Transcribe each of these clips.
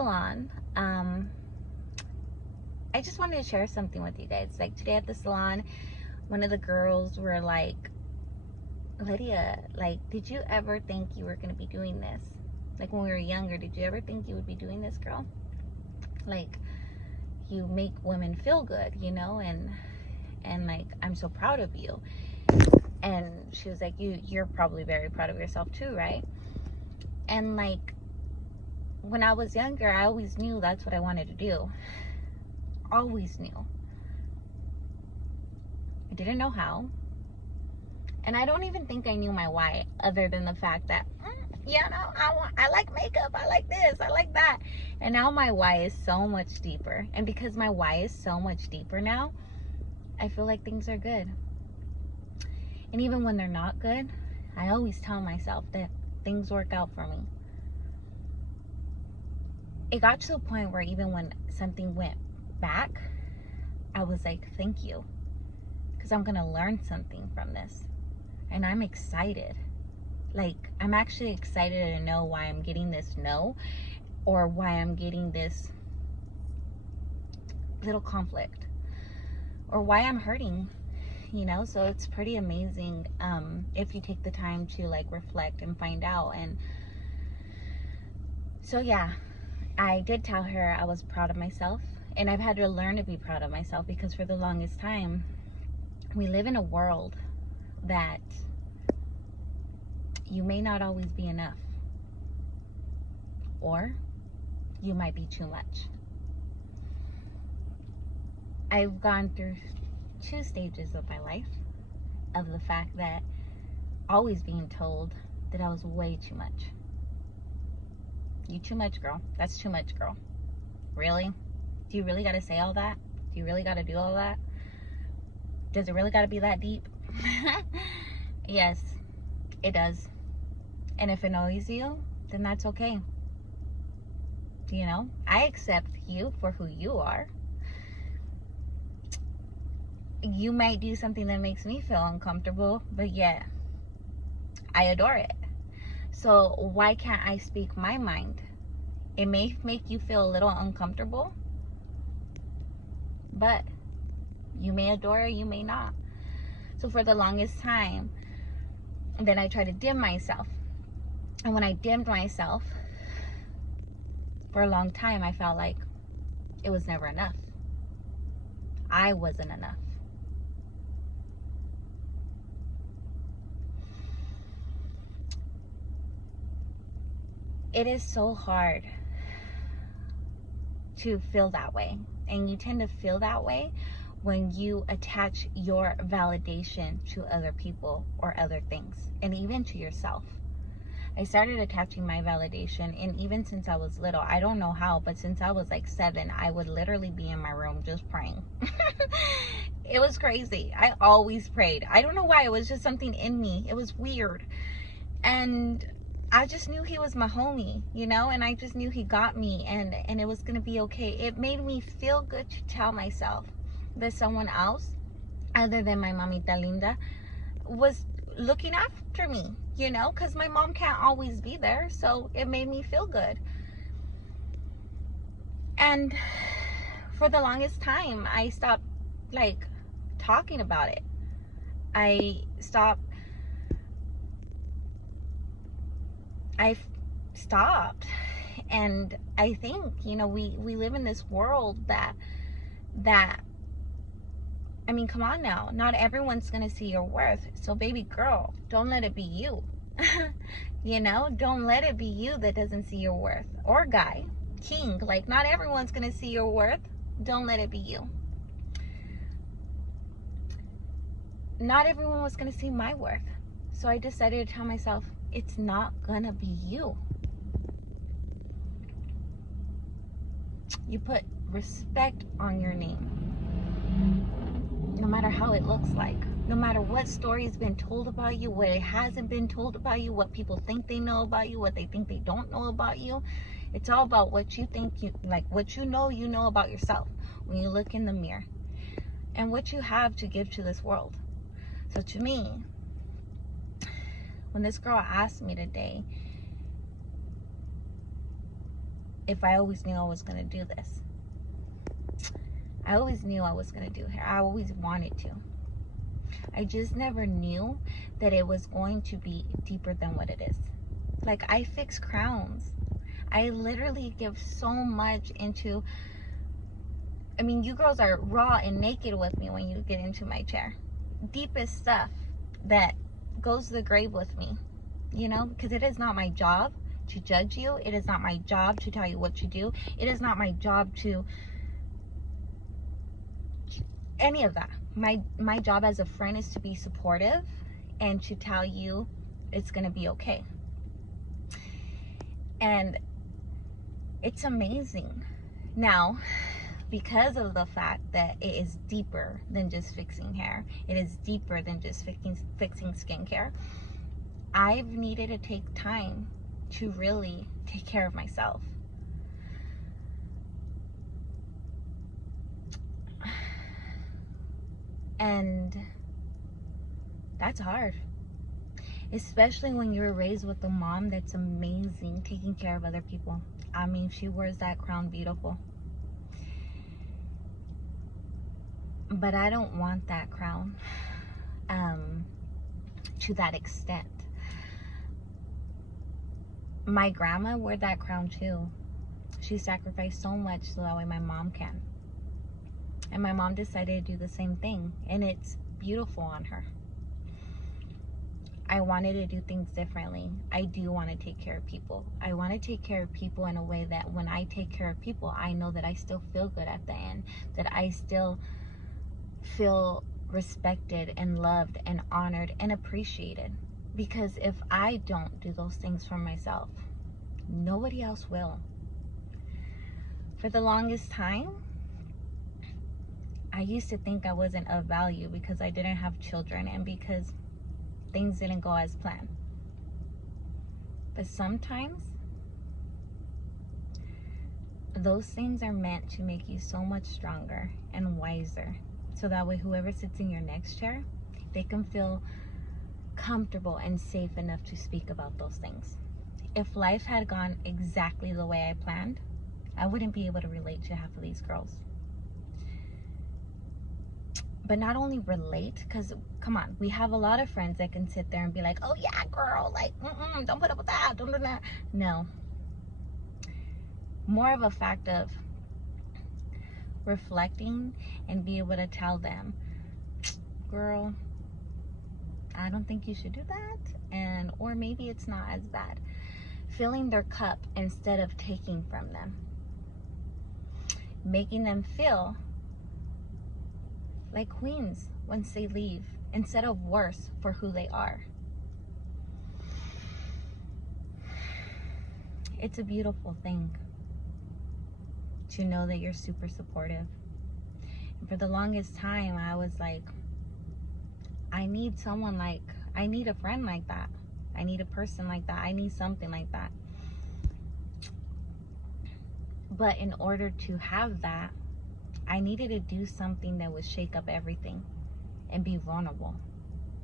salon. I just wanted to share something with you guys. Like today at the salon, one of the girls were like, Lydia, like, did you ever think you were going to be doing this? Like when we were younger, did you ever think you would be doing this, girl? Like, you make women feel good, you know, and like, I'm so proud of you. And she was like, you're probably very proud of yourself too, right? And like, when I was younger, I always knew that's what I wanted to do. Always knew. I didn't know how. And I don't even think I knew my why, other than the fact that, yeah, no, I like makeup, I like this, I like that. And now my why is so much deeper. And because my why is so much deeper now, I feel like things are good. And even when they're not good, I always tell myself that things work out for me. It got to a point where even when something went back, I was like, thank you. Because I'm going to learn something from this. And I'm excited. Like, I'm actually excited to know why I'm getting this no, or why I'm getting this little conflict, or why I'm hurting, you know. So it's pretty amazing if you take the time to like reflect and find out. And so yeah, I did tell her I was proud of myself, and I've had to learn to be proud of myself, because for the longest time we live in a world that you may not always be enough, or you might be too much. I've gone through 2 stages of my life of the fact that always being told that I was way too much. You too much, girl. That's too much, girl. Really? Do you really got to say all that? Do you really got to do all that? Does it really got to be that deep? Yes, it does. And if it annoys you, then that's okay. You know, I accept you for who you are. You might do something that makes me feel uncomfortable, but yeah, I adore it. So why can't I speak my mind? It may make you feel a little uncomfortable, but you may adore it, you may not. So for the longest time, then I tried to dim myself. And when I dimmed myself, for a long time, I felt like it was never enough. I wasn't enough. It is so hard to feel that way. And you tend to feel that way when you attach your validation to other people or other things, and even to yourself. I started attaching my validation, and even since I was little, I don't know how, but since I was like 7, I would literally be in my room just praying. It was crazy. I always prayed. I don't know why. It was just something in me. It was weird. And I just knew he was my homie, you know, and I just knew he got me, and it was going to be okay. It made me feel good to tell myself that someone else, other than my mamita linda, was looking after me, you know, because my mom can't always be there. So it made me feel good. And for the longest time, I stopped like talking about it. I stopped and I think, you know, we live in this world that I mean, come on now, not everyone's gonna see your worth. So baby girl, don't let it be you. You know, don't let it be you that doesn't see your worth. Or guy, king, like, not everyone's gonna see your worth. Don't let it be you. Not everyone was gonna see my worth. So I decided to tell myself, it's not gonna be you. You put respect on your name, no matter how it looks like, no matter what story's been told about you, what it hasn't been told about you, what people think they know about you, what they think they don't know about you. It's all about what you think you like, what you know about yourself when you look in the mirror, and what you have to give to this world. So to me, when this girl asked me today if I always knew I was going to do this? I always knew I was going to do hair. I always wanted to. I just never knew that it was going to be deeper than what it is. Like, I fix crowns. I literally give so much into, I mean, you girls are raw and naked with me when you get into my chair. Deepest stuff that goes to the grave with me, you know, because it is not my job to judge you. It is not my job to tell you what to do. It is not my job to any of that. My job as a friend is to be supportive and to tell you it's gonna be okay. And it's amazing. Now, because of the fact that it is deeper than just fixing hair, it is deeper than just fixing skincare, I've needed to take time to really take care of myself. And that's hard. Especially when you're raised with a mom that's amazing, taking care of other people. I mean, she wears that crown beautiful. But I don't want that crown to that extent. My grandma wore that crown too. She sacrificed so much so that way my mom can. And my mom decided to do the same thing. And it's beautiful on her. I wanted to do things differently. I do want to take care of people. I want to take care of people in a way that when I take care of people, I know that I still feel good at the end. That I still feel respected and loved and honored and appreciated. Because if I don't do those things for myself, nobody else will. For the longest time, I used to think I wasn't of value because I didn't have children and because things didn't go as planned. But sometimes those things are meant to make you so much stronger and wiser. So that way whoever sits in your next chair, they can feel comfortable and safe enough to speak about those things. If life had gone exactly the way I planned, I wouldn't be able to relate to half of these girls. But not only relate, because come on, we have a lot of friends that can sit there and be like, oh yeah, girl, like, don't put up with that, don't do that. No. More of a fact of reflecting and be able to tell them, girl, I don't think you should do that. And, or maybe it's not as bad. Filling their cup instead of taking from them. Making them feel like queens once they leave, instead of worse for who they are. It's a beautiful thing to know that you're super supportive. And for the longest time, I was like, I need someone like, I need a friend like that. I need a person like that. I need something like that. But in order to have that, I needed to do something that would shake up everything and be vulnerable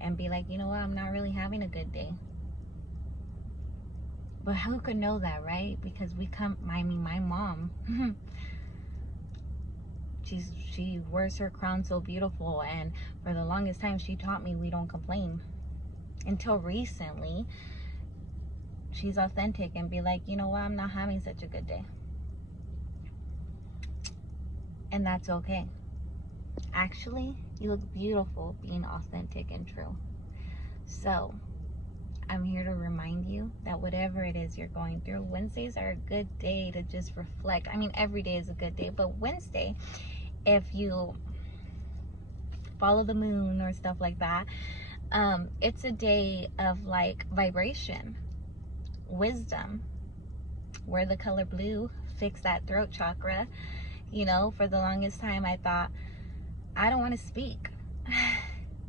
and be like, you know what, I'm not really having a good day. But who could know that, right? Because my mom, she wears her crown so beautiful, and for the longest time she taught me we don't complain. Until recently, she's authentic and be like, you know what, I'm not having such a good day. And that's okay. Actually, you look beautiful being authentic and true. So, I'm here to remind you that whatever it is you're going through, Wednesdays are a good day to just reflect. I mean, every day is a good day, but Wednesday, if you follow the moon or stuff like that, it's a day of like vibration, wisdom. Wear the color blue, fix that throat chakra. You know, for the longest time I thought, I don't want to speak.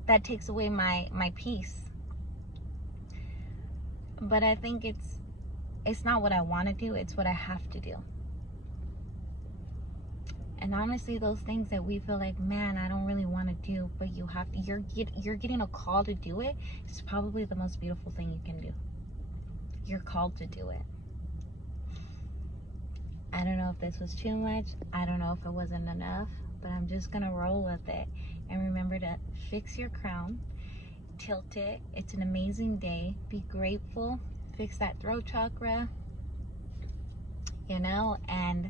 That takes away my peace. But I think it's not what I want to do, it's what I have to do. And honestly, those things that we feel like, man, I don't really want to do, but you have to, you're getting a call to do it, it's probably the most beautiful thing you can do. You're called to do it. I don't know if this was too much. I don't know if it wasn't enough, but I'm just gonna roll with it. And remember to fix your crown, tilt it. It's an amazing day. Be grateful. Fix that throat chakra, you know, and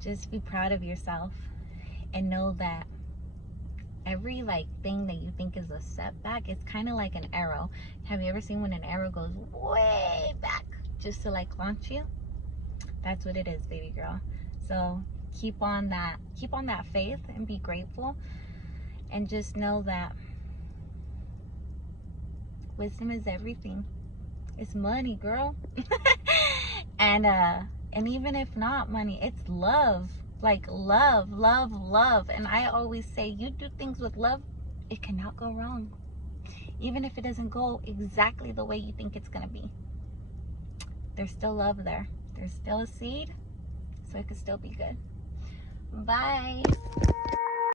just be proud of yourself and know that every thing that you think is a setback, it's kind of like an arrow. Have you ever seen when an arrow goes way back just to launch you? That's what it is, baby girl. So keep on that faith and be grateful, and just know that wisdom is everything. It's money, girl. and even if not money, it's love. Love, love, love. And I always say, you do things with love, it cannot go wrong. Even if it doesn't go exactly the way you think it's gonna be, there's still love there. There's still a seed, so it could still be good. Bye.